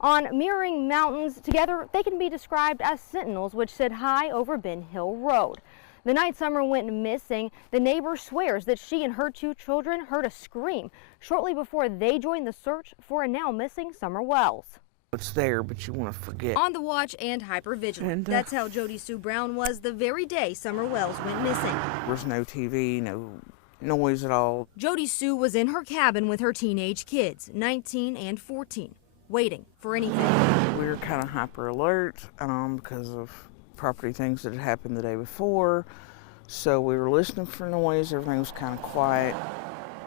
On mirroring mountains, together they can be described as sentinels which sit high over Ben Hill Road. The night Summer went missing, the neighbor swears that she and her 2 children heard a scream shortly before they joined the search for a now missing Summer Wells. It's there, but you want to forget. On the watch and hypervigilant. That's how Jodie Sue Brown was the very day Summer Wells went missing. There was no TV, no noise at all. Jodie Sue was in her cabin with her teenage kids, 19 and 14, waiting for anything. We were kind of hyper alert because of property things that had happened the day before. So we were listening for noise, everything was kind of quiet.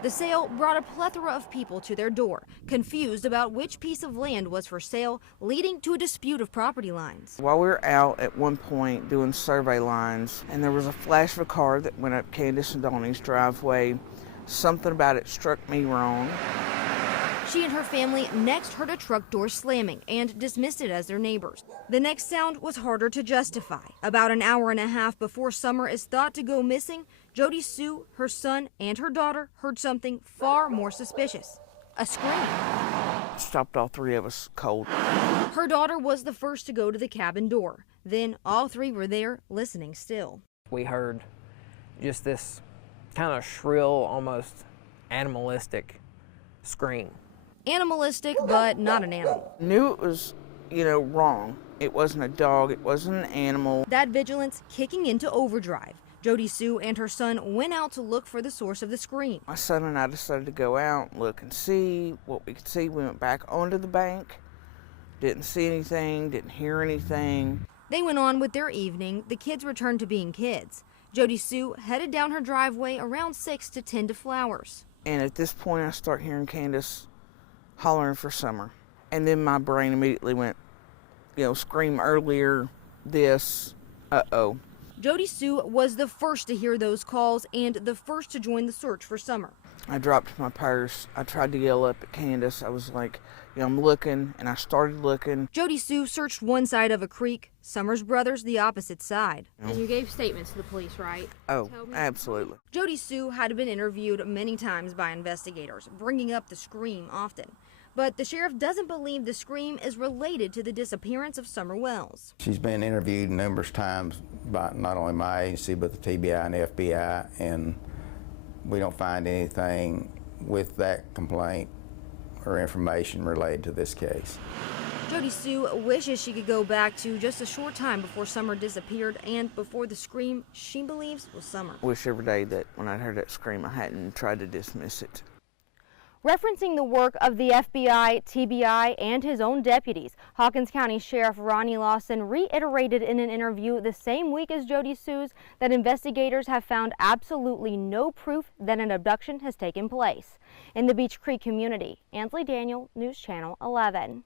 The sale brought a plethora of people to their door, confused about which piece of land was for sale, leading to a dispute of property lines. While we were out at one point doing survey lines, and there was a flash of a car that went up Candace and Donnie's driveway. Something about it struck me wrong. She and her family next heard a truck door slamming and dismissed it as their neighbors. The next sound was harder to justify. About an hour and a half before Summer is thought to go missing, Jodie Sue, her son, and her daughter heard something far more suspicious. A scream. Stopped all 3 of us cold. Her daughter was the first to go to the cabin door. Then all 3 were there, listening still. We heard just this kind of shrill, almost animalistic scream. Animalistic, but not an animal. Knew it was, wrong. It wasn't a dog, it wasn't an animal. That vigilance kicking into overdrive. Jodie Sue and her son went out to look for the source of the scream. My son and I decided to go out, look and see what we could see. We went back onto the bank, didn't see anything, didn't hear anything. They went on with their evening. The kids returned to being kids. Jodie Sue headed down her driveway around 6 to tend to flowers. And at this point, I start hearing Candace hollering for Summer. And then my brain immediately went, scream earlier, this, uh-oh. Jodie Sue was the first to hear those calls and the first to join the search for Summer. I dropped my purse. I tried to yell up at Candace. I was like, I'm looking, and I started looking. Jodie Sue searched one side of a creek, Summer's brothers the opposite side. And you gave statements to the police, right? Oh, absolutely. Jodie Sue had been interviewed many times by investigators, bringing up the scream often. But the sheriff doesn't believe the scream is related to the disappearance of Summer Wells. She's been interviewed numerous times by not only my agency, but the TBI and FBI, and we don't find anything with that complaint or information related to this case. Jodie Sue wishes she could go back to just a short time before Summer disappeared and before the scream she believes was Summer. I wish every day that when I heard that scream, I hadn't tried to dismiss it. Referencing the work of the FBI, TBI, and his own deputies, Hawkins County Sheriff Ronnie Lawson reiterated in an interview the same week as Jodie Sue's that investigators have found absolutely no proof that an abduction has taken place. In the Beech Creek community, Ansley Daniel, News Channel 11.